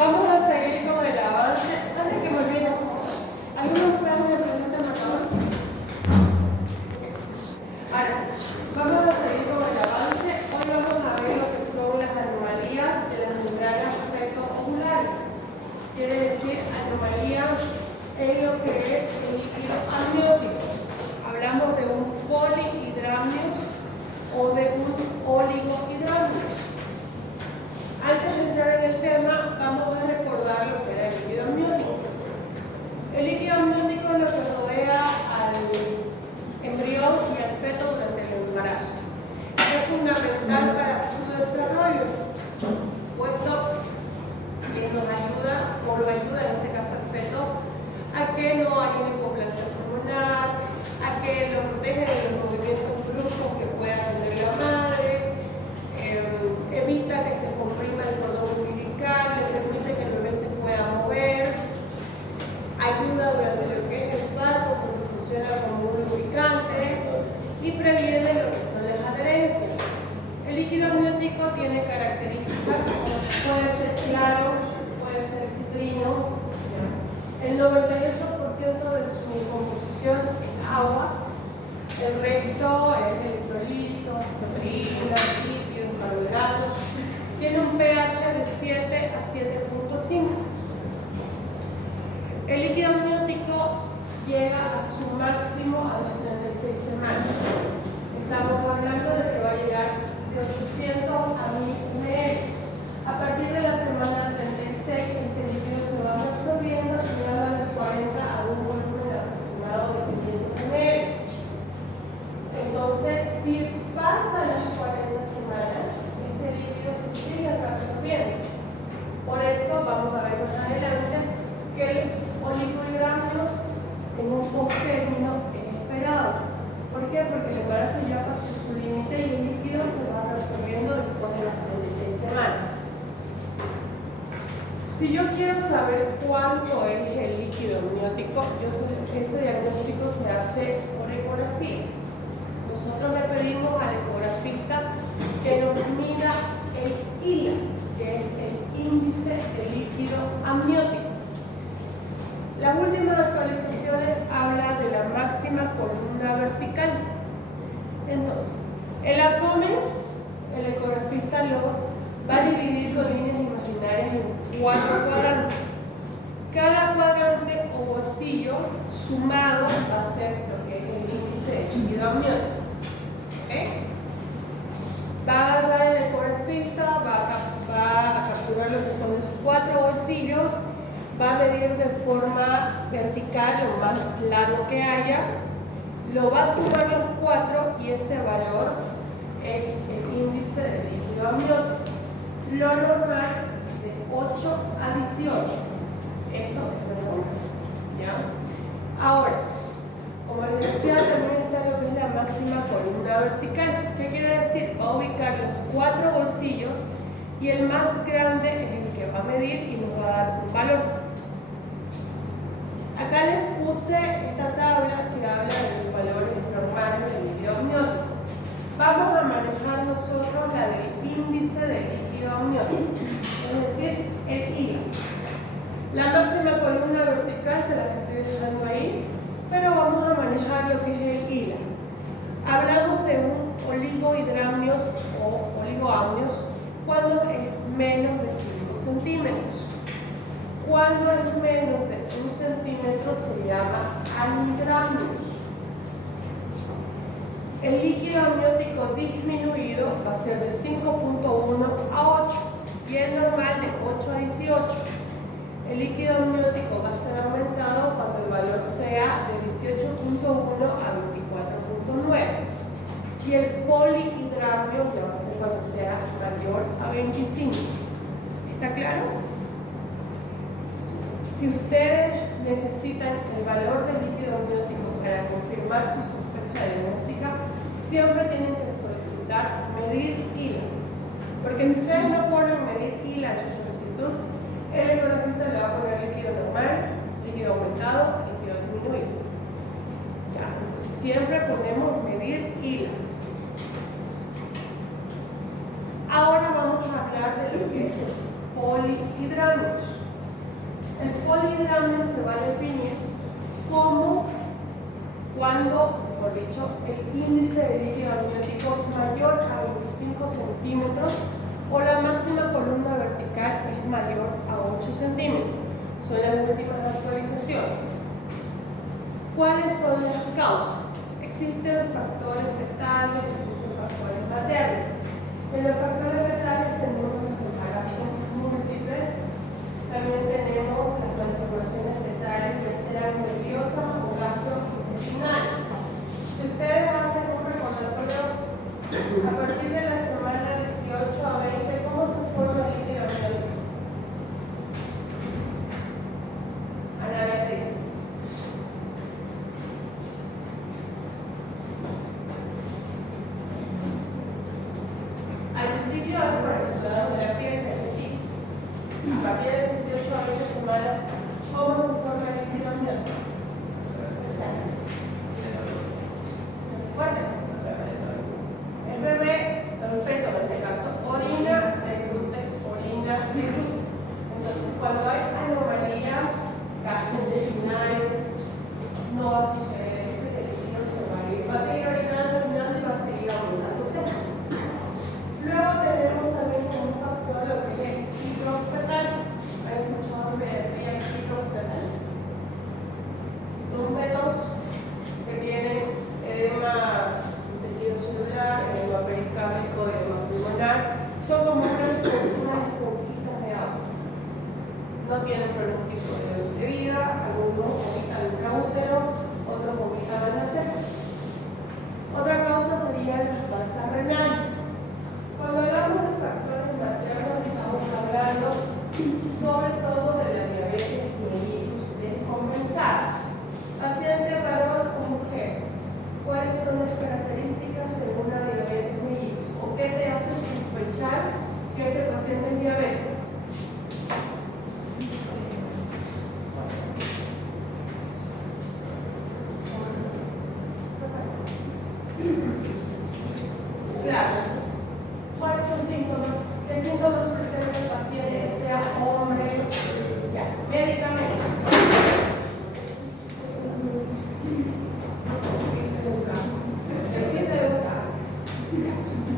Vamos a seguir con el avance. Antes que me olvide, ¿alguno puede hacer una pregunta, por favor? Ahora, vamos a seguir con el avance. Hoy vamos a ver lo que son las anomalías de las membranas feto-ovulares. Quiere decir anomalías en lo que es el líquido amniótico. Hablamos de un polihidramnios o de un oligohidramnios. Antes de entrar en el tema, vamos a recordar lo que era el líquido amniótico. El líquido amniótico es lo que rodea al embrión y al feto durante el embarazo. Es fundamental para su desarrollo, puesto que nos ayuda, o lo ayuda en este caso al feto, a que no haya una hipoplasia pulmonar, a que lo protege de los movimientos bruscos que pueda tener la madre, evita que se comprima el cordón umbilical, le permite que el bebé se pueda mover, ayuda durante lo que es el parto porque funciona como un lubricante y previene lo que son las adherencias. El líquido amniótico tiene características, puede ser claro, puede ser citrino. El 98% de su composición es agua, el resto es electrolitos, proteínas, lípidos, carbohidratos. Tiene un pH de 7 a 7.5. El líquido amniótico llega a su máximo a las 36 semanas. Estamos hablando de que va a llegar de 800 a 1000 ml. A partir de la semana 36, este líquido se va absorbiendo y llega de 40 a un volumen aproximado de 500 ml. Entonces, si pasa las 40 semanas, este líquido se sigue absorbiendo. Por eso, vamos a ver más adelante que el oligohidramnios en un posttérmino es esperado. ¿Por qué? Porque el embarazo ya pasó su límite y el líquido se va absorbiendo después de las 36 semanas. Si yo quiero saber cuánto es el líquido amniótico, ese diagnóstico se hace por ecografía. Nosotros le pedimos al ecografista que nos mida el ILA, que es el índice de líquido amniótico. Las últimas actualizaciones hablan de la máxima columna vertical. Entonces, el abdomen, el ecografista lo va a dividir con líneas imaginarias en 4 cuadrantes. Cada cuadrante o bolsillo sumado va a ser lo que es el índice de líquido amniótico. ¿Okay? Va a agarrar el ecografista, va a capturar lo que son los 4 bolsillos, va a medir de forma vertical lo más largo que haya, lo va a sumar los 4 y ese valor es el índice de líquido amniótico. Lo normal de 8 a 18. Eso es lo normal. ¿Ya? Ahora, como les decía, también está lo que es la máxima columna vertical. ¿Qué quiere decir? Va a ubicar los 4 bolsillos y el más grande es el que va a medir y nos va a dar un valor. Acá les puse esta tabla que habla de los valores normales del líquido amniótico. Vamos a manejar nosotros la del índice de líquido amniótico, es decir, el ILA. La máxima columna vertical se la estoy dejando ahí, pero vamos a manejar lo que es el ILA. Hablamos de un oligohidramnios o oligoamnios cuando es menos de 5 centímetros. Cuando es menos de 1 centímetro se llama anhidramnios. El líquido amniótico disminuido va a ser de 5.1 a 8 y el normal de 8 a 18. El líquido amniótico va a estar aumentado cuando el valor sea de 18.1 a 24.9 y el polihidramnio ya va a ser cuando sea mayor a 25. ¿Está claro? Si ustedes necesitan el valor del líquido amniótico para confirmar su sospecha diagnóstica, siempre tienen que solicitar medir ILA. Porque si ustedes no ponen medir ILA en su solicitud, el ecografista le va a poner líquido normal, líquido aumentado, líquido disminuido. ¿Ya? Entonces siempre ponemos medir ILA. Ahora vamos a hablar de lo que es el polihidramios. El polihidramio se va a definir como cuando, por dicho, el índice de líquido amniótico es mayor a 25 centímetros o la máxima columna vertical es mayor a 8 centímetros. Son las últimas actualizaciones. ¿Cuáles son las causas? Existen factores fetales, existen factores maternos. En los factores fetales tenemos las embarazos múltiples, también tenemos las malformaciones fetales, ya sean nerviosas o gastrointestinales. Si ustedes hacen un recordatorio a partir de la semana 18 a 20, ¿cómo se forma el líquido amniótico? Ana Beatriz. Al principio es por el sudado de la piel del tejido. A partir de 18 a 20 semanas, ¿cómo se forma el líquido amniótico? Bueno, el bebé, el feto en este caso, orina de gluten, orina de gluten. Entonces, cuando hay anomalías gastrointestinales, no va a suceder esto, que el líquido se va a seguir orinando, orinando y va a seguir aumentando seco. Luego tenemos también como un factor lo que es el hidrofetal. Hay escuchado pediatría hidrofetal. Son fetos que tienen edema tejido celular, edema pericárdico, edema pulmonar. Son como unas esponjitas de agua. No tienen pronóstico de vida, algunos vomitan intraútero, otros vomitan en la seca. Otra causa serían las masas renales. Cuando hablamos de factores maternos, estamos hablando sobre todo de la diabetes mellitus descompensada. Paciente varón o mujer, ¿cuáles son las características de una diabetes mellitus? ¿O qué te hace sospechar que ese paciente es diabético? Claro. ¿Cuáles son síntomas? ¿Qué síntomas presenta el paciente, sea hombre? Ya, medicamentos.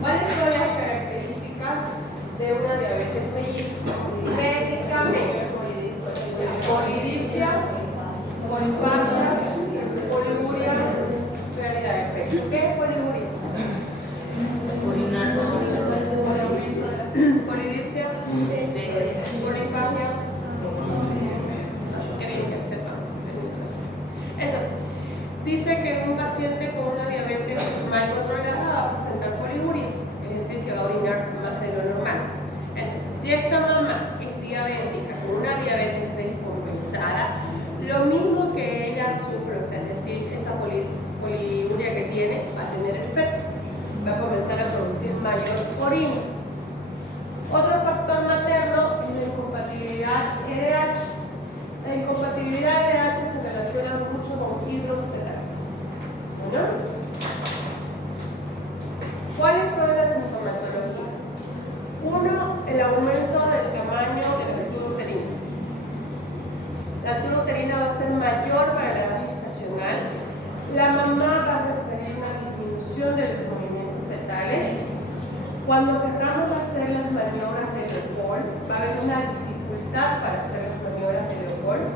¿Cuáles son las características de una diabetes mellitus? Medicamentos. Polidipsia, polifagia, poliuria, pérdida de peso. ¿Qué es poliuria? Polidipsia, polifagia. Entonces, dice que un paciente con una diabetes mal controlada va a presentar poliuria, es decir, que va a orinar más de lo normal. Entonces, si esta mamá es diabética con una diabetes descompensada, lo mismo que ella sufre, o sea, es decir, esa poliuria que tiene va a tener el feto, va a comenzar a producir mayor orina. Otro factor materno es la incompatibilidad RH. La incompatibilidad RH se relaciona mucho con hidrofetal. ¿Bueno? ¿Cuáles son las sintomatologías? Uno, el aumento del tamaño de la altura uterina. La altura uterina va a ser mayor para la edad gestacional. La mamá va a referir una disminución de los movimientos fetales. Cuando queramos hacer las maniobras de Leopold, va a haber una dificultad para hacer las maniobras de Leopold.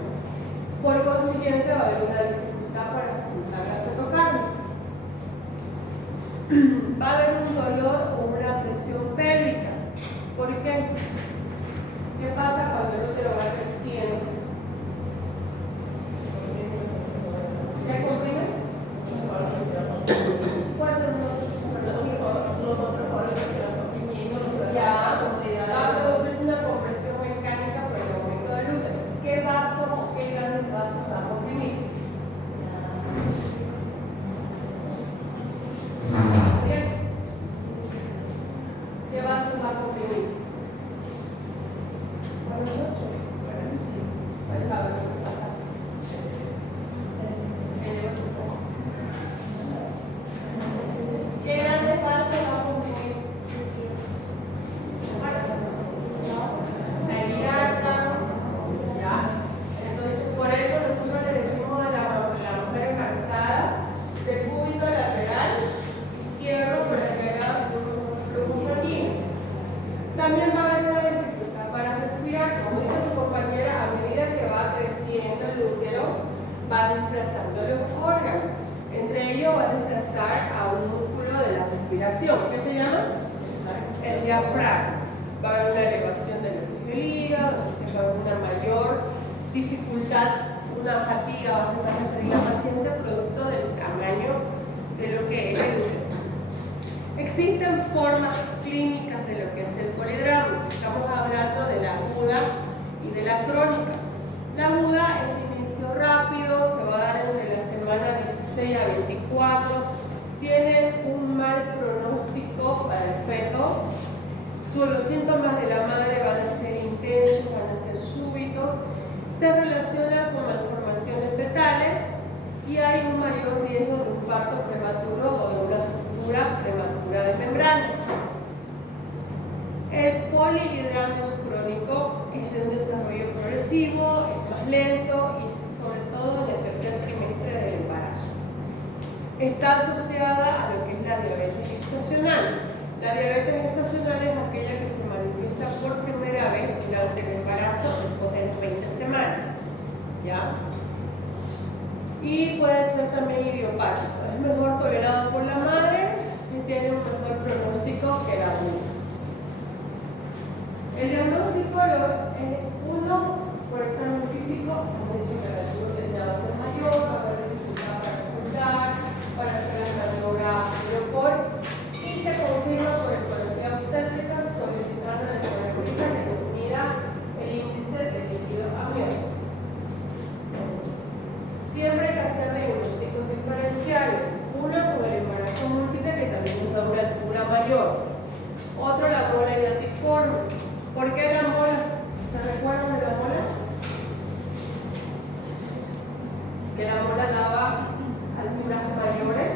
Por consiguiente, va a haber una dificultad para juntar la fetocardia. Va a haber un dolor o una presión pélvica. ¿Por qué? ¿Qué pasa cuando el útero va creciendo? ¿Ya comprime? ¿Cuántos ya va a producirse una compresión mecánica por el aumento del útero? ¿Qué vaso o qué grandes vasos va a comprimir? ¿Bien? ¿Qué vasos va a comprimir? va desplazando los órganos. Entre ellos va a desplazar a un músculo de la respiración. ¿Qué se llama? El diafragma. Va a haber una elevación del hígado, entonces va a haber una mayor dificultad, una fatiga, va a referir la paciente producto del tamaño de lo que es el útero. Existen formas clínicas de lo que es el polidrama. Estamos hablando de la aguda y de la crónica. La aguda es de inicio rápido, se va a dar entre la semana 16 a 24. Tiene un mal pronóstico para el feto. Los síntomas de la madre van a ser intensos, van a ser súbitos. Se relaciona con malformaciones fetales y hay un mayor riesgo de un parto prematuro o de una ruptura prematura de membranas. El polihidramnios crónico es de un desarrollo progresivo, es más lento y sobre todo en el tercer trimestre del embarazo. Está asociada a lo que es la diabetes gestacional. La diabetes gestacional es aquella que se manifiesta por primera vez durante el embarazo después de las 20 semanas. ¿Ya? Y puede ser también idiopático. Es mejor tolerado por la madre y tiene un mejor pronóstico que la abuela. El diagnóstico es uno por examen físico, hemos dicho que la altura va a ser mayor, va a haber dificultad para ocultar, para hacer la maniobra Leopold, y se confirma por ecografía obstétrica solicitando la ecografía que mida el índice de líquido amniótico. Siempre hay que hacer diagnósticos diferenciales. Uno con el embarazo múltiple, que también nos da una altura mayor. Otro, la mola hiatiforme. ¿Por qué la mola? ¿Se recuerdan de la mola? Que la mola daba alturas mayores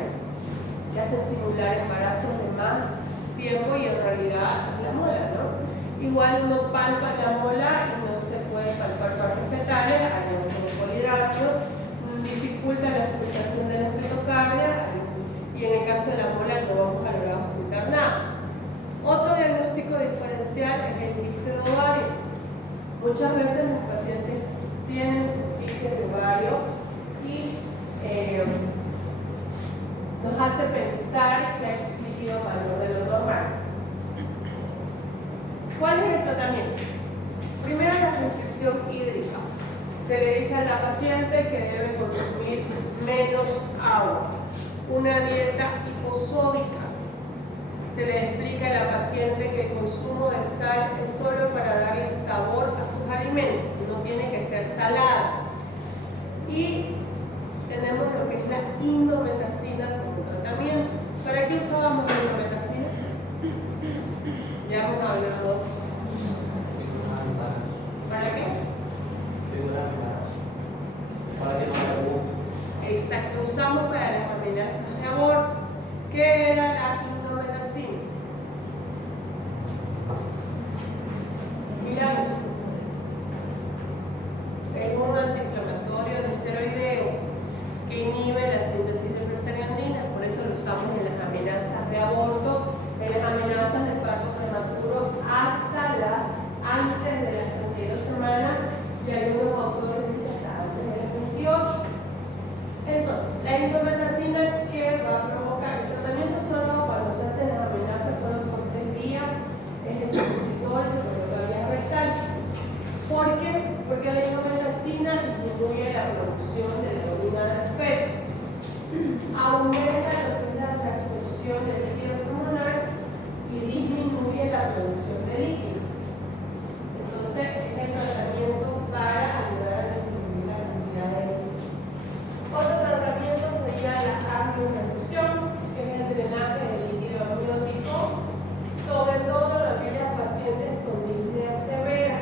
que hacen simular embarazos de más tiempo y en realidad es la mola, ¿no? Igual uno palpa la mola y no se puede palpar partes fetales, hay unos polidramios, dificulta la ocultación de la fetocardia y en el caso de la mola no vamos a lograr ocultar nada. Otro diagnóstico diferencial es el quiste de ovario. Muchas veces los pacientes tienen su quiste de ovario y nos hace pensar que hay líquido mayor de lo normal. ¿Cuál es el tratamiento? Primero, la restricción hídrica. Se le dice a la paciente que debe consumir menos agua. Una dieta hiposódica. Se le explica a la paciente que el consumo de sal es solo para darle sabor a sus alimentos, no tiene que ser salada. Y tenemos lo que es la indometacina como tratamiento. ¿Para qué usábamos la indometacina? Ya hemos hablado. ¿Para qué? Para que no haya aborto. Exacto, usamos para las amenazas de aborto. ¿Qué era la indometacina? Milagros. Es un antiinflamatorio no esteroideo que inhibe la síntesis de prostaglandinas, por eso lo usamos en las amenazas de aborto, en las amenazas de parto prematuro antes de las 32 semanas y algunos autores dicen hasta antes de las 28. Entonces, la indometacina, ¿qué va a provocar? El tratamiento solo cuando se hacen las amenazas solo son 3 días, es el supositorio, se coloca vía rectal. ¿Por qué? Porque la indometacina disminuye la producción de la orina del feto, aumenta lo que es la reabsorción del líquido pulmonar y disminuye la producción de líquido. Entonces, es el tratamiento para ayudar a disminuir la cantidad de líquido. Otro tratamiento sería la amnioreducción, que es el drenaje del líquido amniótico, sobre todo en aquellas pacientes con disnea severa,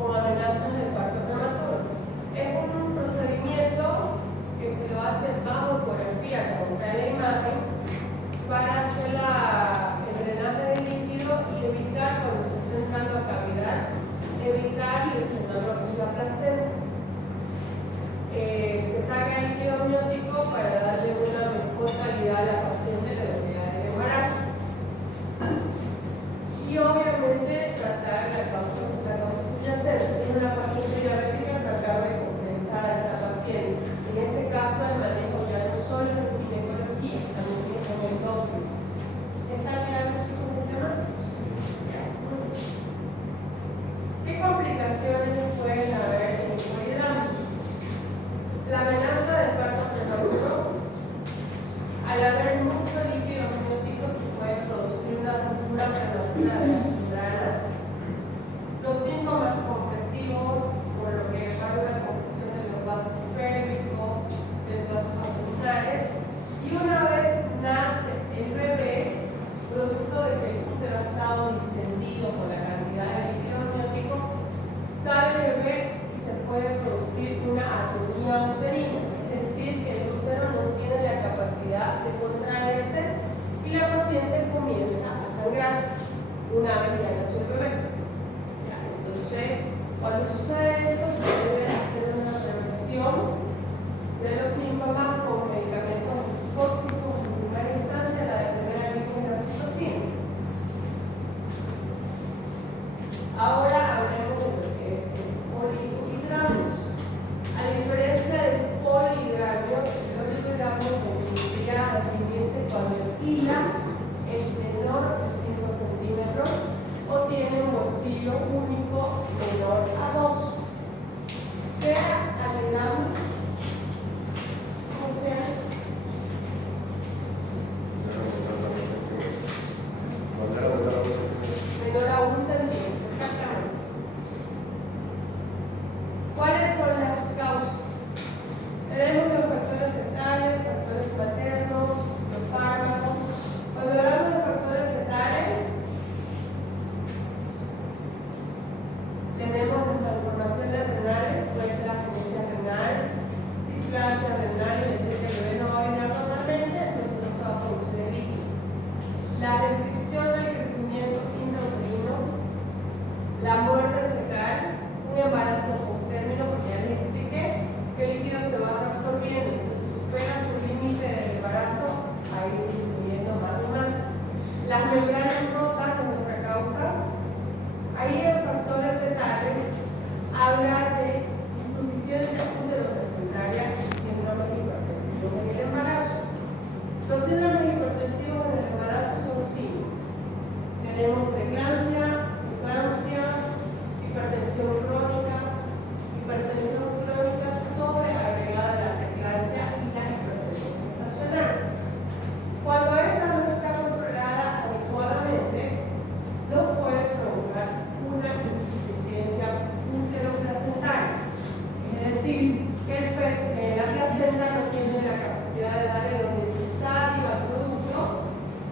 con amenazas de parto prematuro. Es un procedimiento que se lo hace bajo ecografía, como está en la imagen, para hacer el drenaje del líquido y evitar, cuando se está entrando a cavidad, evitar lesionar lo que es la placenta. Se saca el líquido amniótico para darle una mejor calidad a la paciente en la velocidad del embarazo. Y obviamente tratar la causa subyacente. Si es una paciente diabética, tratar de compensar a esta paciente. intrauterina, es decir, que el útero no tiene la capacidad de contraerse y la paciente comienza a sangrar una vez ya nació el bebé. Ya, entonces, cuando sucede esto, se debe hacer una revisión de los síntomas con medicamentos tóxicos en primera instancia, la de primera línea de oxitocina. Ahora hablemos de lo que es el polihidramios. A diferencia del polihidramios, el polihidramios tendría a definirse cuando el hila es menor de 5 centímetros o tiene un bolsillo único menor a 2. ¿Qué agregamos? O sea, menor a 1 centímetro, exactamente. ¿Cuáles son las causas? Tenemos los factores fetales, factores maternos, los fármacos. Cuando hablamos de factores fetales, tenemos las malformaciones renales, puede ser agenesia renal, displasia renal, es decir, que el bebé no va a orinar normalmente, entonces no se va a producir el líquido. La restricción del crecimiento intrauterino, la muerte fetal, un embarazo con término, porque ya les expliqué que el líquido se va reabsorbiendo, entonces supera su límite del embarazo a ir disminuyendo más y más. Las membranas rotas es otra causa. Ahí en factores fetales habla de insuficiencia uteroplacentaria y síndrome hipertensivo en el embarazo. Los síndromes hipertensivos en el embarazo son 5. Tenemos preeclampsia, eclampsia, hipertensión crónica sobreagregada a la preeclampsia y la hipertensión gestacional. Cuando esta no está controlada adecuadamente, no puede provocar una insuficiencia uteroplacentaria. Es decir, que la placenta no tiene la capacidad de darle lo necesario al producto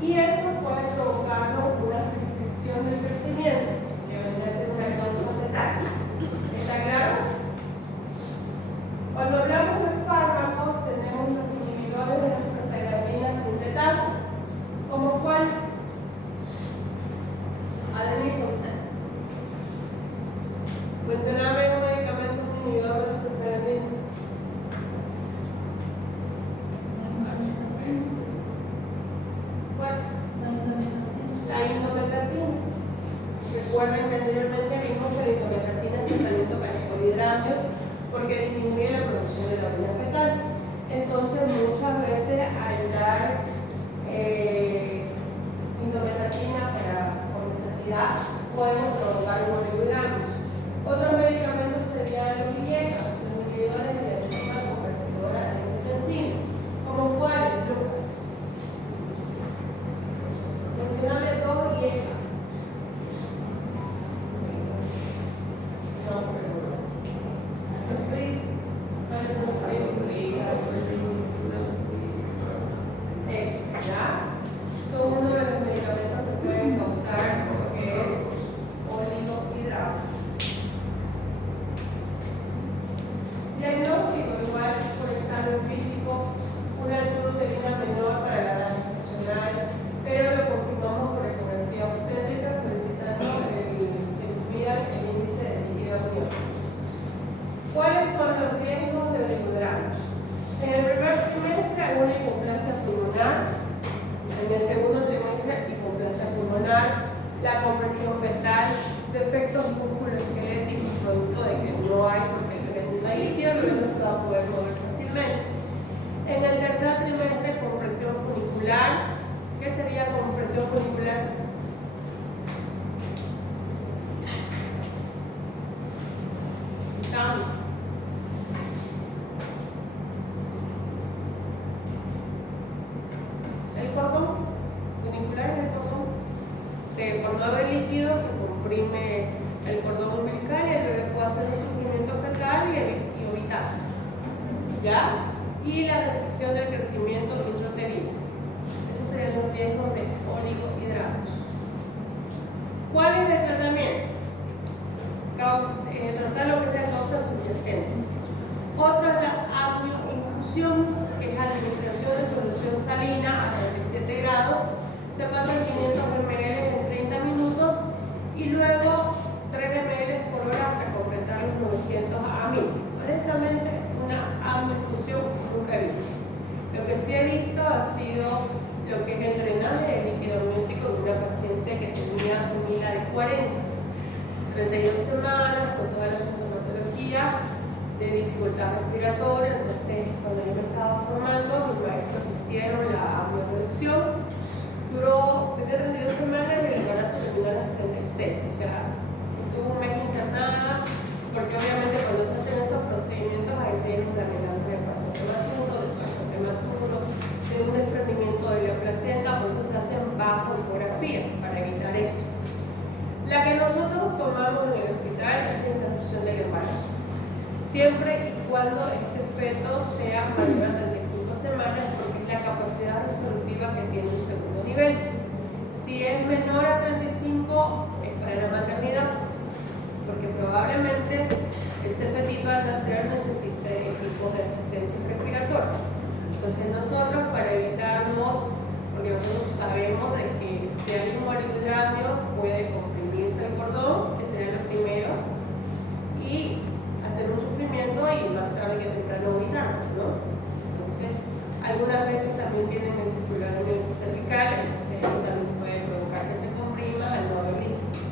y eso puede provocar una restricción del crecimiento, que vendría a ser una causa fetal. ¿Está claro? Cuando hablamos de fármacos, tenemos los inhibidores de las prostaglandinas sintetasa. ¿Como cuál? Ademiso. Mencioname un medicamento inhibidor de las prostaglandinas. ¿Cuál? La indometacina. Recuerden que anteriormente vimos que la indometacina es tratamiento para polihidramios porque disminuye la producción de la orina fetal. Entonces, muchas veces al dar indometacina por necesidad podemos provocar polihidramios. Otros medicamentos serían los IECA, los inhibidores de la enzima convertidora de angiotensina. ¿Como cuáles, Lucas? Mencioname 2 IECA. Eso, ¿ya? Son uno de los medicamentos que pueden causar lo que es oligohidratos. Diagnóstico igual por examen físico, una altura uterina menor para la edad gestacional, pero lo confirmamos por ecografía obstétrica solicitando el índice de líquido amniótico. ¿Cuáles son los riesgos de oligohidratos? En el primer trimestre, una hipoplasia pulmonar. En el segundo trimestre, hipoplasia pulmonar. La compresión fetal, defectos musculoesqueléticos producto de que no hay, porque no hay líquido, el bebé no se va a poder mover fácilmente. En el tercer trimestre, compresión funicular. ¿Qué sería compresión funicular? El cordón funicular es el cordón. Por no haber líquido se comprime el cordón umbilical y el bebé puede hacer un sufrimiento fetal y evitarse. ¿Ya? Y la restricción del crecimiento intrauterino. Esos serían los riesgos de oligohidratos. ¿Cuál es el tratamiento? Tratar lo que es la causa subyacente. Otro es la solución salina a 37 grados, se pasan 500 ml en 30 minutos y luego 3 ml por hora hasta completar los 900 a 1000. Honestamente, una amioinfusión nunca he visto. Lo que sí he visto ha sido lo que es el drenaje de líquido amniótico de una paciente que tenía un ILA de 32 semanas con toda la sintomatología de dificultad respiratoria. Entonces, cuando yo me estaba formando, mis maestros hicieron la amioreducción. Duró desde 32 semanas y el embarazo terminó a las 36. O sea, estuvo un mes internada, porque obviamente cuando se hacen estos procedimientos hay riesgo de amenaza de parto prematuro, de parto prematuro, de un desprendimiento de la placenta, por eso se hacen bajo ecografía para evitar esto. La que nosotros tomamos en el hospital es la interrupción del embarazo, siempre y cuando este feto sea mayor a 35 semanas, porque es la capacidad resolutiva que tiene un segundo nivel. Si es menor a 35, es para la maternidad, porque probablemente ese fetito al nacer necesite equipos de asistencia respiratoria. Entonces nosotros, para evitarnos, porque nosotros sabemos de que si hay un oligodramio puede comprimirse el cordón, que sería lo primero, y hacer un sufrimiento y más tarde que temprano vomitarlo, ¿no? Entonces, algunas veces también tienen vesiculares cervicales, entonces eso también puede provocar que se comprima al no haber líquido.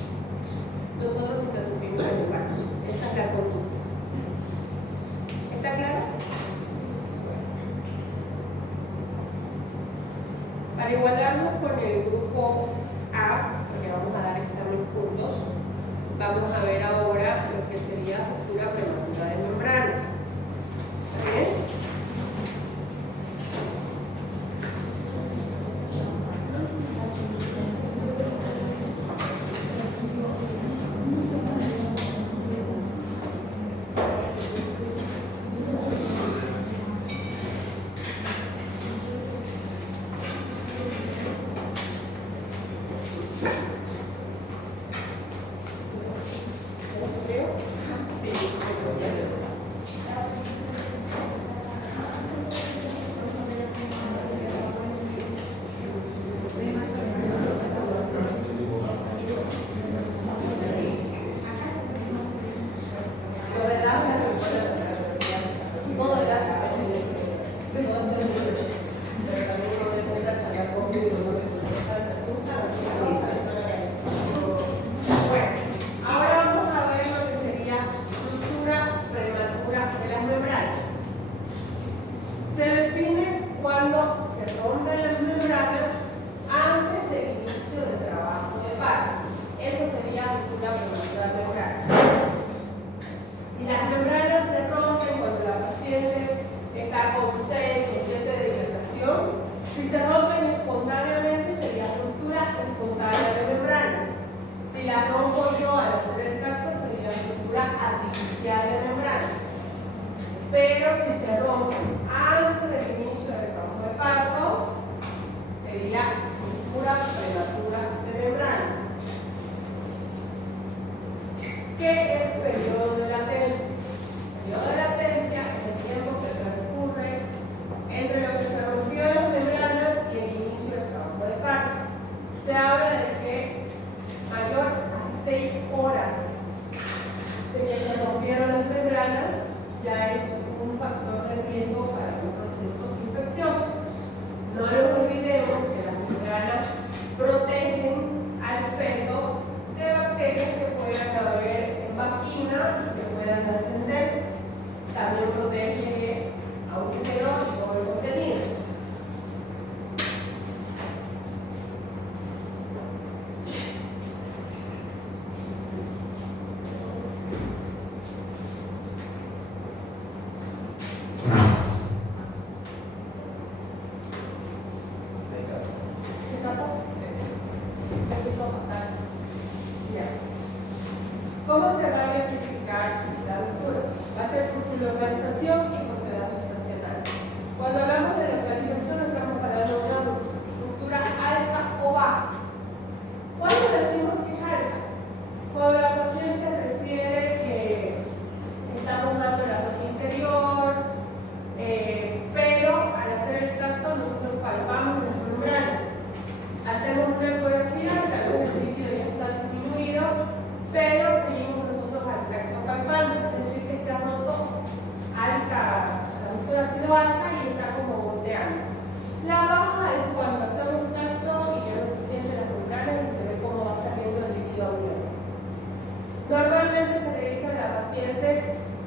Nosotros interrumpimos el embarazo. Esa es la conducta. ¿Está claro? Para igualarnos con el grupo A, porque vamos a dar examen juntos, vamos a ver ahora lo que sería ruptura prematura de membranas. ¿Está bien? ¿Cómo se va a identificar la ruptura? Va a ser por su localización y por su edad gestacional.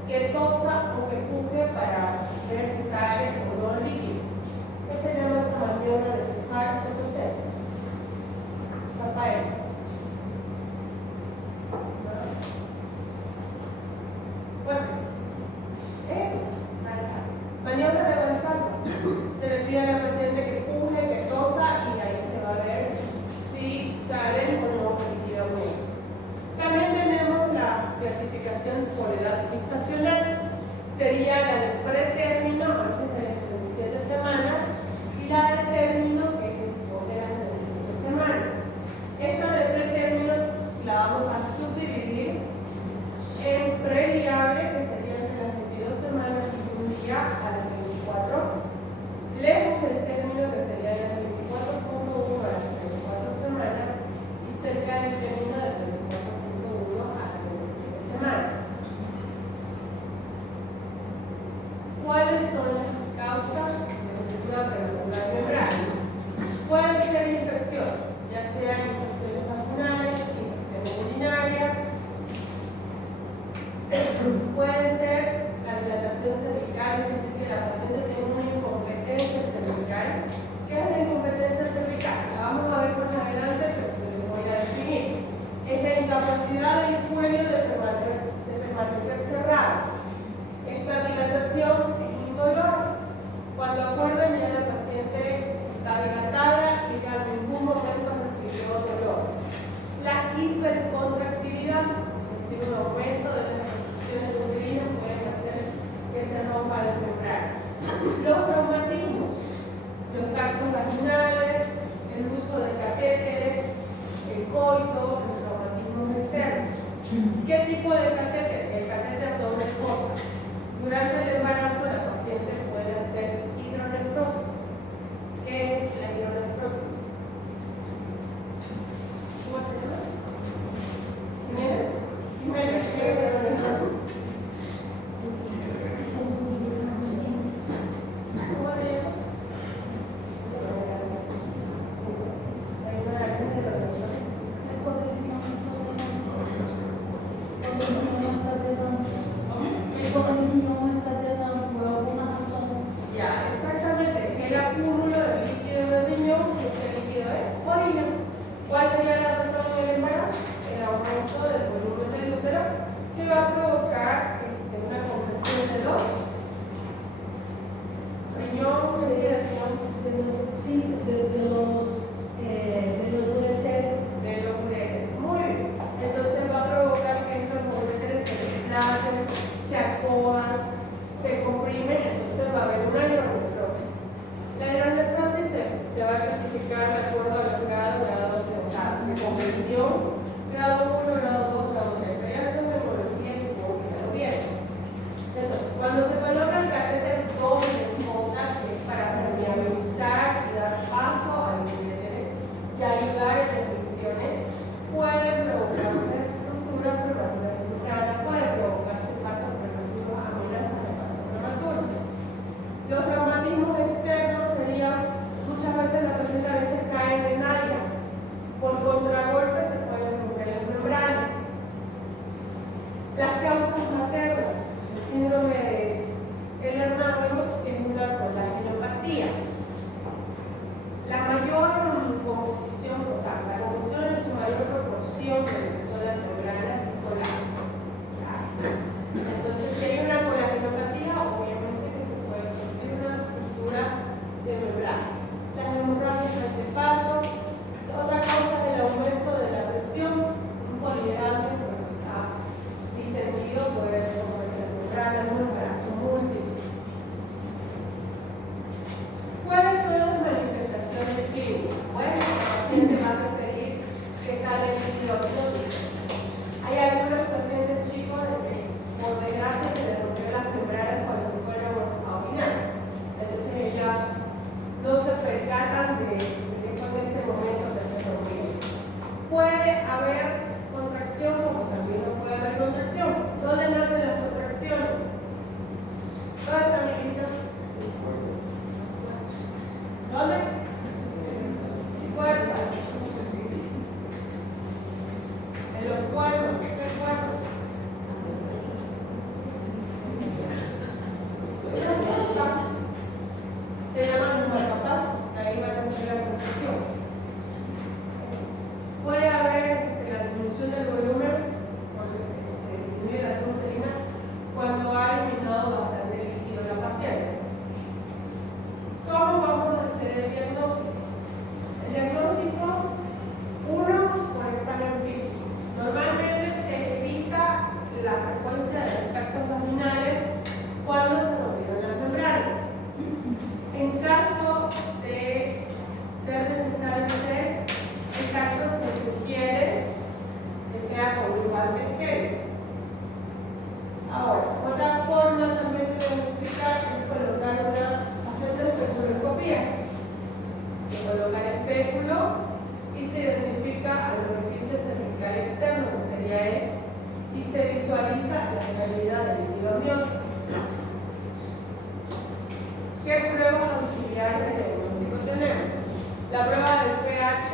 que tosa o que empuje para ver si sale o no el líquido. ¿Qué se llama esa maniobra de empujar o toser? Rafael. Bueno, eso, ahí está. Maniobra de avanzada. Se le pide a la paciente que empuje, que tosa y ahí se va a ver si salen o no líquido nuevo. También tenemos la clasificación por edad gestacional. Sería la del pretérmino antes de las 37 semanas y la del término que es después de las 37 semanas. Esta de pretérmino la vamos a subdividir en previable, que sería entre las 22 semanas y un día a las 24. Lejos del término, que sería de las 24.1 a las 34 semanas. Y cerca del término de 24.1 a las 27 semanas. ¿Cuáles son las causas de ruptura prenatal membranal? Pueden ser infecciones, ya sean infecciones vaginales, infecciones urinarias. Puede ser la dilatación cervical, es decir, que la paciente tenga una incompetencia cervical. ¿Qué es la incompetencia cervical? La vamos a ver más adelante, pero se les voy a definir. Es la incapacidad del cuello de permanecer cerrado. Esta dilatación es indolor. Cuando acuerden, ya la paciente está dilatada y en ningún momento recibió dolor. La hipercontractilidad, es decir, un aumento de las contracciones uterinas, pueden hacer que se rompa la membrana. Los traumatismos, los tactos vaginales, el uso de catéteres, el coito, los traumatismos externos. ¿Qué tipo de catéter? El catéter doble porta. Durante el embarazo, la paciente puede hacer hidronefrosis. ¿Qué es la hidronefrosis? ¿Cómo se llama? Jiménez, ¿qué es la hidronefrosis? ¿Cómo le llamas? Ya, exactamente. El acúmulo del líquido del riñón y este líquido es orina. ¿Cuál sería la razón del embarazo? El aumento del volumen del útero, que va a provocar una compresión de los riñones y de los ureteres. Muy bien. Entonces va a provocar que estos ureteres se desplacen, se acodan, se comprimen, entonces va a haber una hidronefrosis. La hidronefrosis se va a clasificar de acuerdo a los grados de compresión, grado 1, grado 2, grado 3. Sería su neurología y supongo que ya lo vieron. Entonces, cuando se coloca el catéter doble funda, que es para permeabilizar y dar paso al uretere y ayudar en las lesiones, puede provocarse ruptura prematura, puede provocarse parto prematuro, amenaza de parto prematuro. Los traumatismos externos serían, muchas veces la paciente a veces cae en área. Por contragolpe se pueden romper las membranas. Las causas maternas, el síndrome de Ehlers-Danlos, que es una coagulopatia. La mayor composición, o sea, la composición en su mayor proporción de lo que son las membranas es colágeno. Entonces, si hay una coagulopatia, obviamente que se puede producir una ruptura de membranas. Las hemorragias de parto. Otra causa es el aumento de la presión. Un poligrama que está distendido puede romperse la membrana, un embarazo múltiple. ¿Cuáles son las manifestaciones clínicas? Bueno, el paciente va a referir que sale líquido amniótico. Hay algunos pacientes chicos que por desgracia se les rompió las membranas cuando fueron a orinar. Entonces ellas no se percatan de que fue en ese momento que se rompió. Puede haber contracción, como también no puede haber contracción. ¿Dónde nacen las contracciones? Ahora, otra forma también de identificar es colocar una faceta de espectroscopía. Se coloca el espéculo y se identifica al orificio cervical externo, que sería ese, y se visualiza la salida del líquido amniótico. ¿Qué pruebas auxiliares de diagnóstico tenemos? La prueba del pH,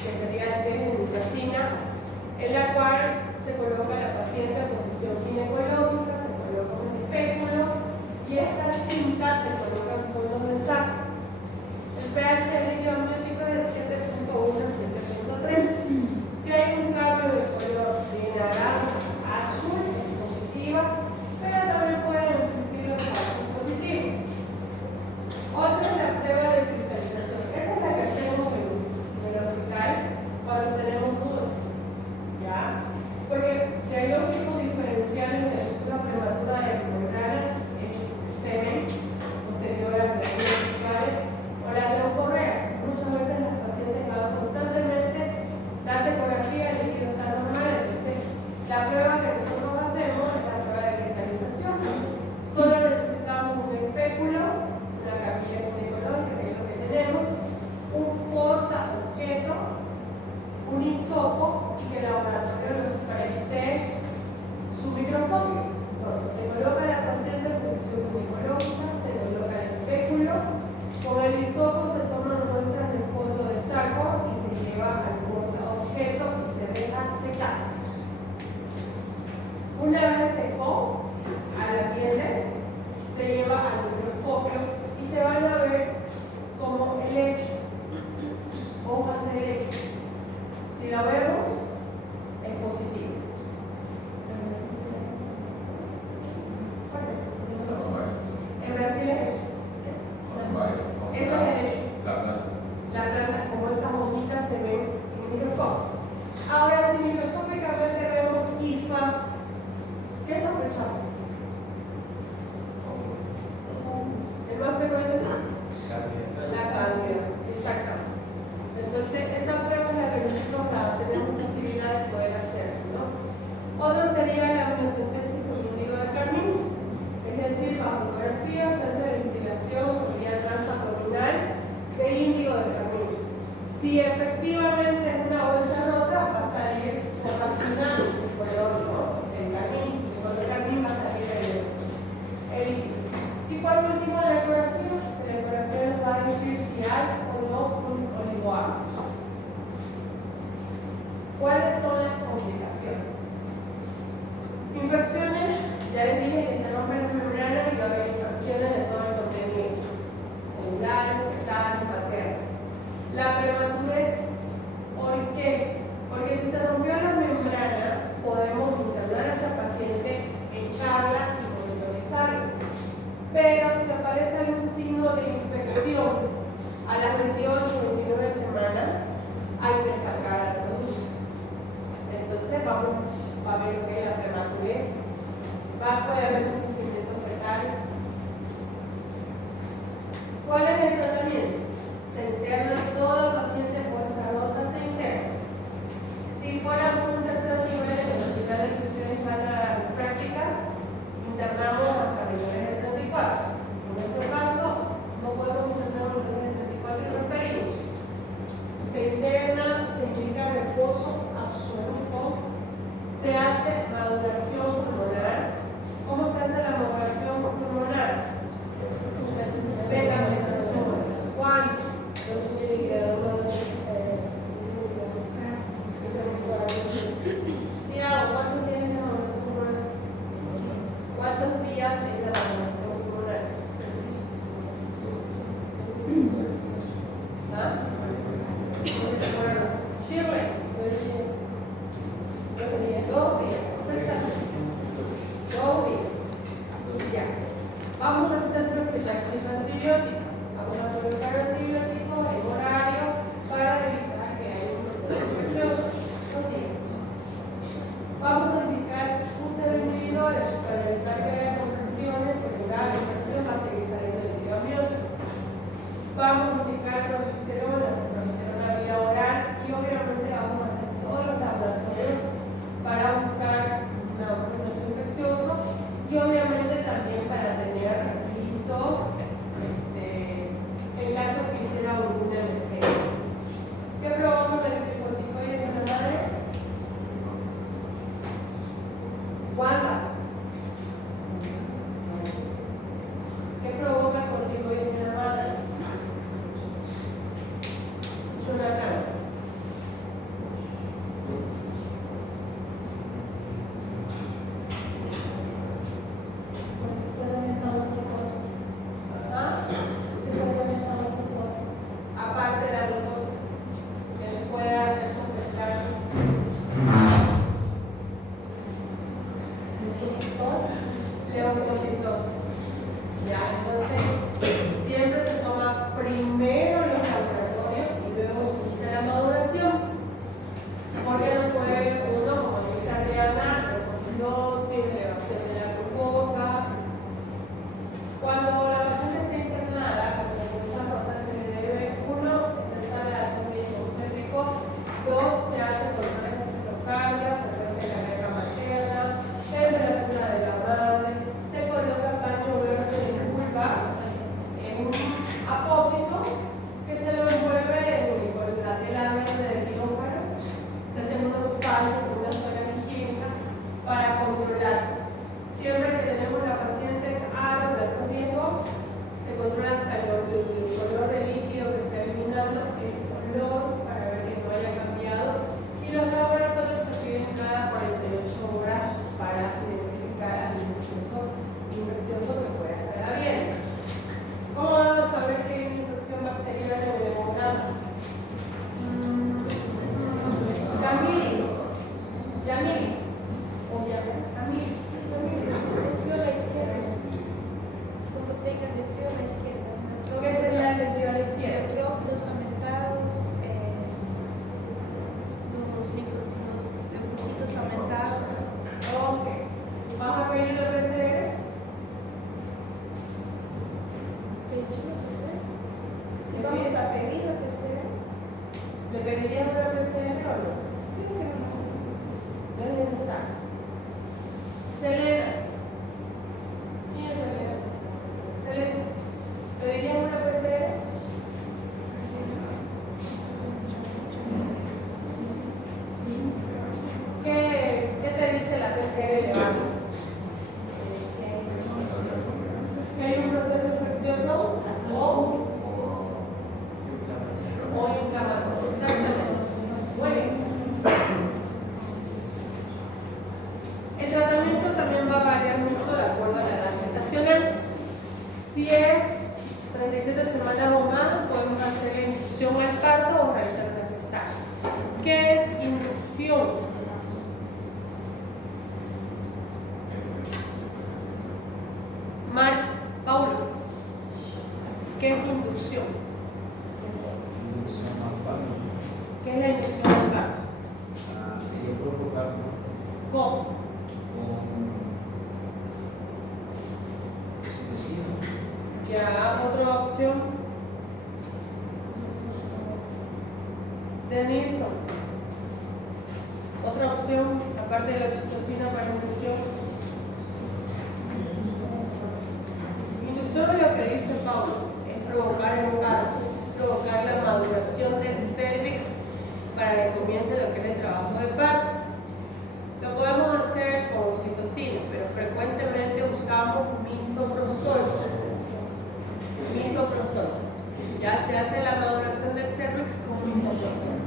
que sería el test de nitracina, en la cual se coloca a la paciente en posición ginecológica, se coloca un espéculo y esta cinta se coloca en fondos de saco. El pH del líquido amniótico es de 7.1 a 7.3. Si hay un cambio de color de naranja a azul, es positiva, pero también pueden existir los falsos positivos. Otra es la prueba de cristalización. Esa es la que hacemos en el hospital cuando tenemos dudas. ¿Ya? Porque diagnósticos diferenciales de ruptura prematura de membranas es semen posterior a las relaciones sexuales o la leucorrea. Muchas veces las pacientes van constantemente, se hace ecografía, el líquido está normal, entonces la prueba que nosotros hacemos es la prueba de cristalización. Solo necesitamos un espéculo, una capilla ginecológica, que es lo que tenemos, un portaobjeto, un hisopo y que el laboratorio nos preste su microscopio. Entonces se coloca la paciente en posición ginecológica, se coloca el espéculo, con el hisopo se toman muestras del fondo del saco y se lleva al portaobjeto y se deja secar. Una vez secó a la piel, se lleva al microscopio y se van a ver como helecho, hojas de helecho. Si la vemos, es positivo. En Brasil es eso. Eso es helecho. La planta, como esas hojitas se ven en microscopio. Ahora, si microscópicamente vemos hifas, ¿qué sospechamos? El más frecuente es la cándida, exactamente. Entonces, esa prueba es la que nosotros tenemos posibilidad de poder hacer, ¿no? Otro sería la amniocentesis con índigo de carmín, es decir, bajo ecografía se hace la investigación por vía transabdominal de índigo de carmín. Si efectivamente es una bolsa rota, va a salir por pastilla el color, ¿no? El carmín, el carmín va a salir el líquido. Y por último, la ecografía nos va a decir si hay o no un oligoácido. ¿Cuáles son las complicaciones? Infecciones, ya les dije que se rompen las membranas y va a haber infecciones de todo el contenido, ovular, fetal, materno. La prematurez, ¿por qué? Porque si se rompió la membrana, podemos internar a esa paciente, echarla y monitorizarla. Pero si aparece algún signo de infección a las 28 o 29 semanas, hay que sacar al producto. Entonces vamos a ver que la prematurez puede haber un sufrimiento fetal. ¿Cuál es el tratamiento? Se interna toda paciente por esa rota, se interna. Si fuera un tercer nivel, en los hospitales que ustedes van a dar prácticas, internamos hasta niveles de 34. En nuestro caso, no podemos internar los niveles de 34 y referimos. Se interna, se indica reposo absoluto, se hace maduración pulmonar. ¿Cómo se hace la maduración pulmonar? Beta-metazol. ¿Cuánto? Mira, ¿cuántos días es la maduración pulmonar? ¿Cuántos días es la maduración pulmonar? ¿Ah? Shirley. 2 días, exactamente. 2 días. Ya. Vamos a hacer profilaxis antibiótica. Vamos a colocar antibióticos en horario para evitar que haya un proceso infeccioso. 2 días. Vamos a indicar inhibidores para evitar que haya compresiones, porque la infección va a seguir saliendo del líquido amniótico. Vamos a indicar progesterona vía oral y obviamente vamos a hacer todos los laboratorios para buscar un proceso infeccioso Y obviamente también para tener listo en caso que hiciera alguna emergencia. ¿Qué provoca el corticoide en la madre? Guarda. ¿Qué provoca el corticoide en la madre? Jonathan. Aparte de la glucosa, que se puede hacer sospechar leucocitosis. Ya, entonces siempre se toma primero los laboratorios y luego se inicia la maduración. Porque no puede uno, como dice Adriana, leucocitosis, elevación de la glucosa. Cuando la paciente está internada con defensa rota, se le debe, uno, empezar a hacer obstétrico, dos, se hace control de miocardia, frecuencia cardíaca materna, temperatura de la madre, se coloca paño verde de vulva en un apósito que se lo envuelve con la tela verde del quirófano, se hacen unos paños, unas toallas higiénicas para controlar. Siempre que tenemos la paciente aro de alto riesgo, se controla hasta el color del líquido que está eliminando, el color para ver que no haya cambiado, y los laboratorios se piden cada 48 horas para identificar al infeccioso que pueda estar bien. ¿Cómo vamos a saber que hay una infección bacteriana en el hemograma? Yamil. O Yamil. Desvío a la izquierda. Cuando tenga desvío a la izquierda. ¿Qué sería el desvío a la izquierda? Neutrófilos aumentados, los leucocitos aumentados. Ok. Vamos a pedir una PCR. Si vamos a pedir la PCR, ¿Le pedirías una PCR o no? creo que no necesito. No es necesario. Selena. ¿Quién es Selena? Selena. ¿Pedirías una PCR? Sí. ¿Qué te dice la PCR elevada? ¿Que hay un proceso infeccioso o inflamatorio? Exactamente. Muy bien. El tratamiento también va a variar mucho de acuerdo a la edad gestacional. Si es 37 semanas o más, podemos hacer la inducción al parto o realizar una cesárea. ¿Qué es inducción? Paulo, ¿qué es inducción? ¿Qué es la inducción al parto? Sería provocar ¿Cómo? con oxitocina. Ya, otra opción. De Nilsson. Otra opción, aparte de la oxitocina para inducción. Inducción es lo que dice Paulo, es provocar el parto, provocar la maduración del cervix para que comience lo que es el trabajo de parto. Lo podemos hacer con oxitocina, pero frecuentemente usamos misoprostol. Ya se hace la maduración del cervix con misoprostol.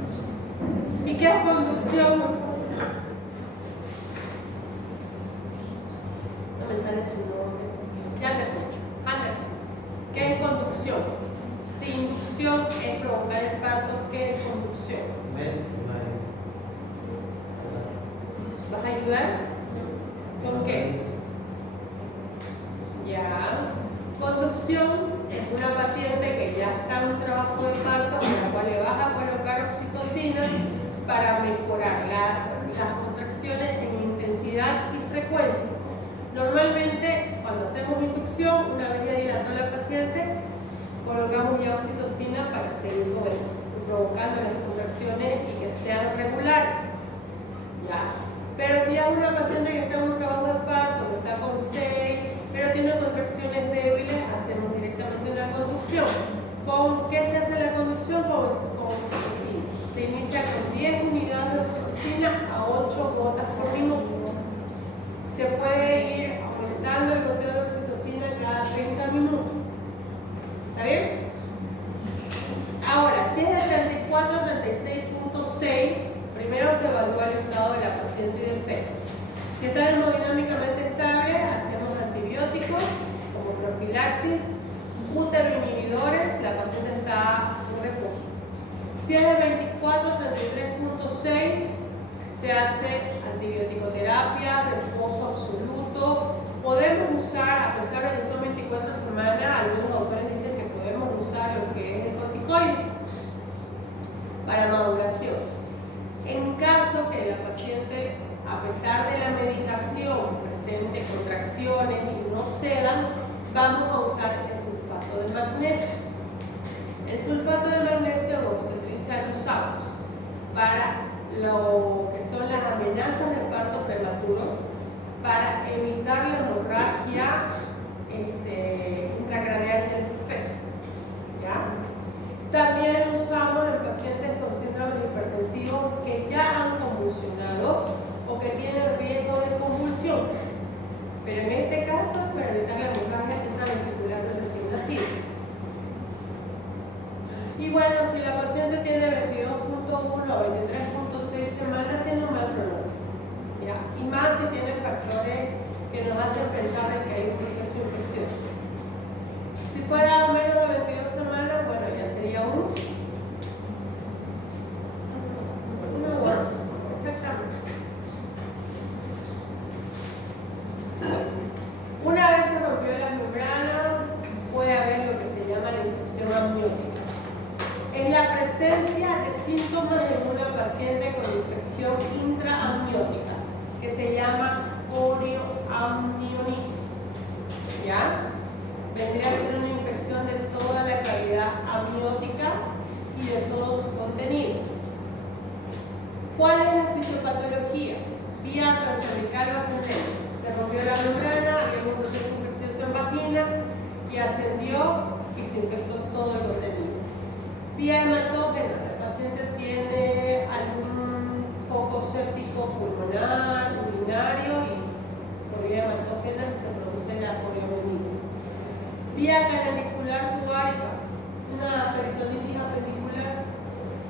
¿Y qué es conducción? No me sale su nombre. Anderson. ¿Qué es conducción? Si inducción es provocar el parto, ¿qué es conducción? ¿Vas a ayudar? ¿Con qué? Ya. Conducción es una paciente que ya está en un trabajo de parto en la cual le vas a colocar oxitocina para mejorar las contracciones en intensidad y frecuencia. Normalmente, cuando hacemos inducción, una vez ya dilató la paciente, colocamos ya oxitocina para seguir provocando las contracciones y que sean regulares. ¿Ya? Pero si es una paciente que está en un trabajo de parto, que está con 6, pero tiene contracciones débiles, hacemos directamente una conducción. ¿Con qué se hace la conducción? Con oxitocina. Se inicia con 10 unidades de oxitocina a 8 gotas por minuto. Se puede ir aumentando el goteo de oxitocina cada 30 minutos. ¿Está bien? Ahora, si es de 34 a 36.6, primero se evalúa el estado de la paciente y del feto. Si está hemodinámicamente estable, hacemos antibióticos como profilaxis, útero-inhibidores, la paciente está en reposo. Si es de 24 a 33.6, se hace antibiótico-terapia, reposo absoluto. Podemos usar, a pesar de que son 24 semanas, algunos autores dicen que podemos usar lo que es el corticoide para maduración. En caso que la paciente, a pesar de la medicación, presente contracciones y no cedan, vamos a usar el sulfato de magnesio. El sulfato de magnesio en obstetricia lo usamos para lo que son las amenazas del parto prematuro, para evitar la hemorragia intracraneal del feto. ¿Ya? También lo usamos en pacientes con síndromes hipertensivos que ya han convulsionado o que tienen riesgo de convulsión. Pero en este caso es para evitar la hemorragia intraventricular del recién nacido. Y bueno, si la paciente tiene 22.1 o 23.6 semanas, tiene un mal pronóstico. ¿Ya? Y más si tiene factores que nos hacen pensar en que hay un proceso infeccioso. Si fuera menos de 22 semanas, bueno, ya sería un aborto. Exactamente. Una vez se rompió la membrana, puede haber lo que se llama la infección amniótica. Es la presencia de síntomas en una paciente con infección intraamniótica, que se llama corioamnionitis. ¿Ya? Vendría a ser una infección de toda la cavidad amniótica y de todos sus contenidos. ¿Cuál es la fisiopatología? Vía transcervical o ascendente. Se rompió la membrana, había un proceso infeccioso en vagina que ascendió y se infectó todo el contenido. Vía hematógena, la paciente tiene algún foco séptico pulmonar, urinario y por vía hematógena se produce la corioamnionitis. Vía canalicular tubárica, una peritonitis appendicular.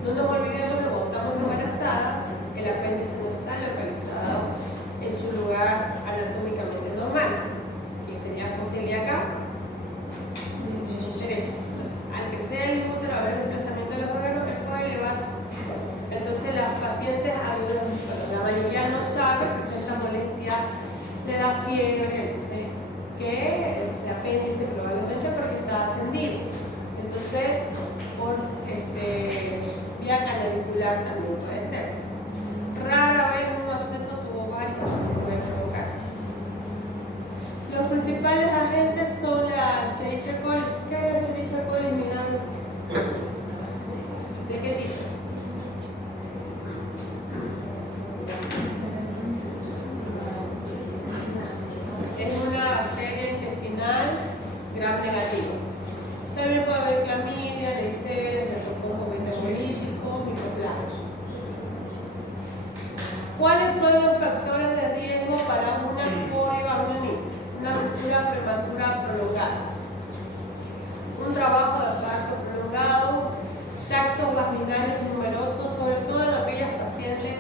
No nos olvidemos que cuando estamos embarazadas, el apéndice no está localizado en su lugar anatómicamente normal, que sería fósil de acá, derecha. Entonces, al crecer el útero, a haber desplazamiento de los órganos, esto va a elevarse. Entonces, las pacientes, la mayoría no sabe, presentan molestia, le da fiebre, entonces, que el apéndice probablemente porque está ascendido. Entonces, por vía canalicular también puede ser. Rara vez un absceso tubovárico puede provocar. Los principales agentes son la Escherichia coli. ¿Qué es la Escherichia coli, Milano? ¿De qué tipo? Es una bacteria intestinal gram negativo. También puede haber clamidia, Neisseria, retrococo metabolítico, microplanos. ¿Cuáles son los factores de riesgo para una corioamnionitis? Una ruptura prematura prolongada, un trabajo de parto prolongado, tactos vaginales numerosos, sobre todo en aquellas pacientes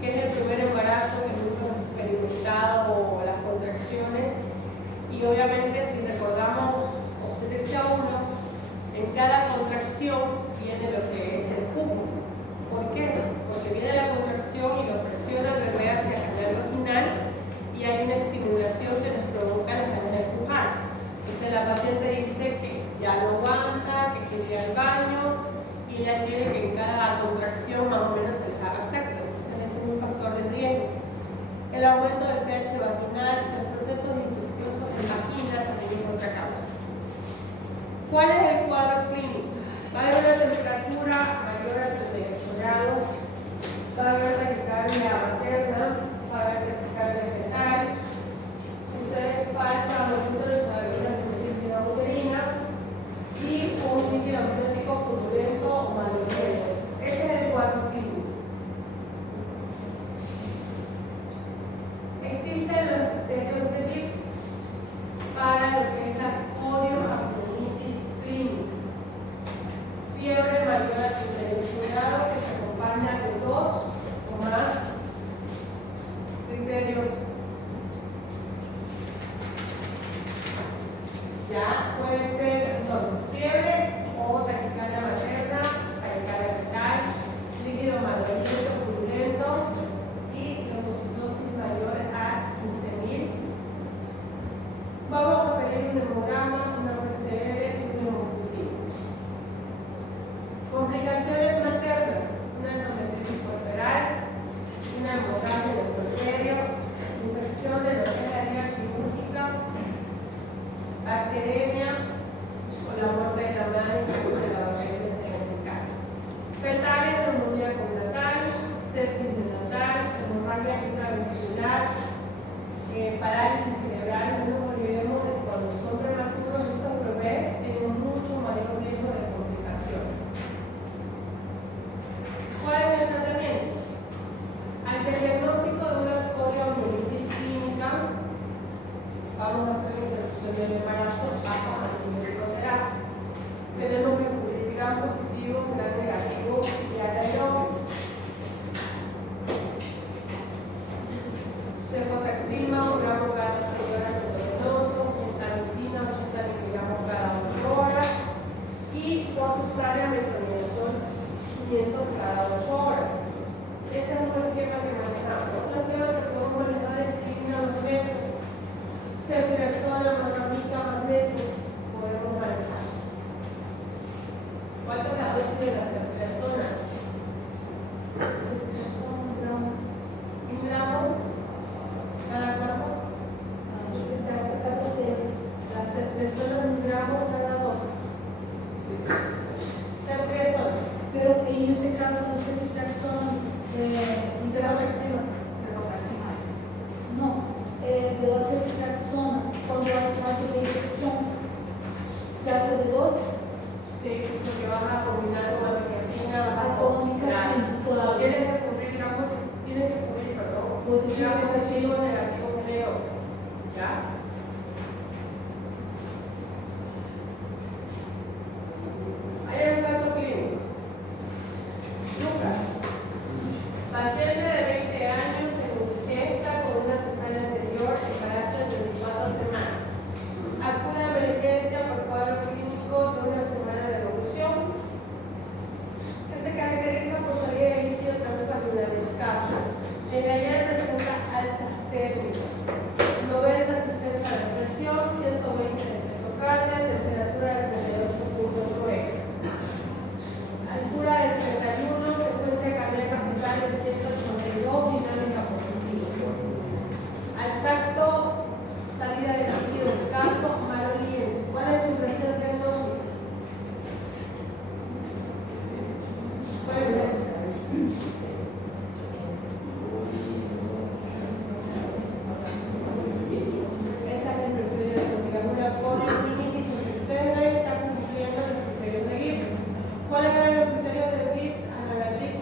que es el primer embarazo, que nunca hemos experimentado las contracciones. Y obviamente, si recordamos obstetricia 1, en cada contracción viene lo que es el cubo. ¿Por qué? Porque viene la contracción y lo presiona el bebé hacia el canal vaginal y hay una estimulación que nos provoca las ganas de empujar. Entonces la paciente dice que ya no aguanta, que quiere ir al baño y ella quiere que en cada contracción más o menos se les haga tacto. Entonces ese es un factor de riesgo. El aumento del pH vaginal, los procesos infecciosos en vagina también es otra causa. ¿Cuál es el cuadro clínico? Va a haber una temperatura mayor a 38 grados, va a haber taquicardia materna, va a Ya puede ser entonces fiebre o taquicardia materna, taquicardia fetal, líquido maloliento purulento y leucocitosis mayor a 15.000. Vamos a pedir un hemograma, una PCR y un hemocultivo. Complicaciones maternas, una endometritis puerperal, una hemorragia del puerperio, infección de la vía quirúrgica, bacteremia o la muerte de la madre en caso de la bacteria cerebral. Fetales, neumonía congnatal, sepsis neonatal, hemorragia intraventricular, parálisis cerebral. No nos olvidemos de que cuando son prematuros estos bebés tienen mucho mayor riesgo de complicación. ¿Cuál es el tratamiento? Ante el diagnóstico de una poliomielitis clínica, vamos a hacer interrupciones de embarazo bajo antibiótico-terapia. Tenemos que cubrir gran positivo, gran negativo y anaeróbico. Cefotaxima, un gramo cada 6 horas intravenoso, gentamicina, 80 miligramos cada 8 horas y post-cesárea metronidazol 500 cada 8 horas. Ese es un esquema que manejamos. Otro esquema que podemos manejar es clínica magnética. Ceftriaxona, mamamica, magnética. Podemos manejar. ¿Cuánto es la dosis de la ceftriaxona? Ceftriaxona, un gramo. ¿Un gramo? ¿Cada cuánto? Cada 6. La ceftriaxona, un gramo cada 2. Ceftriaxona. Pero en ese caso de ceftriaxona, Cefotaxima. no, de la ceftriaxona, cuando hay caso de infección, se hace de 12. Sí, porque vas a combinar con amicacina. Con amicacina, claro. Tienes que cubrir, digamos, tienes que cubrir, perdón, Positivo, positivo, negativo, creo. ¿Ya? Hay un caso clínico. Lucas, paciente de 20 años, se gesta con una cesárea anterior, embarazo de 24 semanas. Acude a emergencia por cuadro clínico de una semana de evolución, que se caracteriza por salida de líquido transvaginal en el caso. En ella presenta alzas térmicas, 90-60 de presión, 120 de cetocardia, temperatura de 38.9. Altura del 31, frecuencia cardíaca fetal de 182, dinámica positiva. Al tacto, salida de líquido en caso, maloliente. ¿Cuál es tu tercer diagnóstico? ¿Cuál es eso? Esa es la impresión diagnóstica. Una poliomielitis porque ustedes ven está cumpliendo los criterios de Gibbs. ¿Cuáles eran los criterios de Gibbs? Ana Beatriz.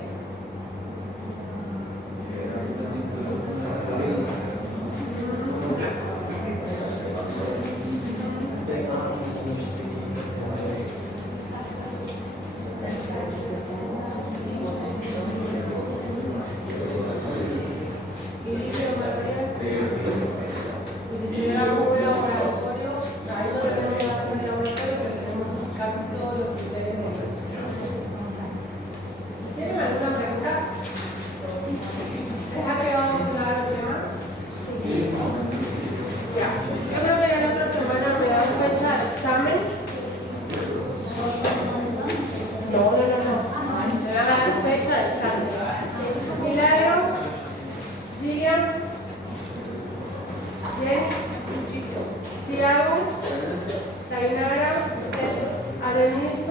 Tiago, Tainara, Arenis,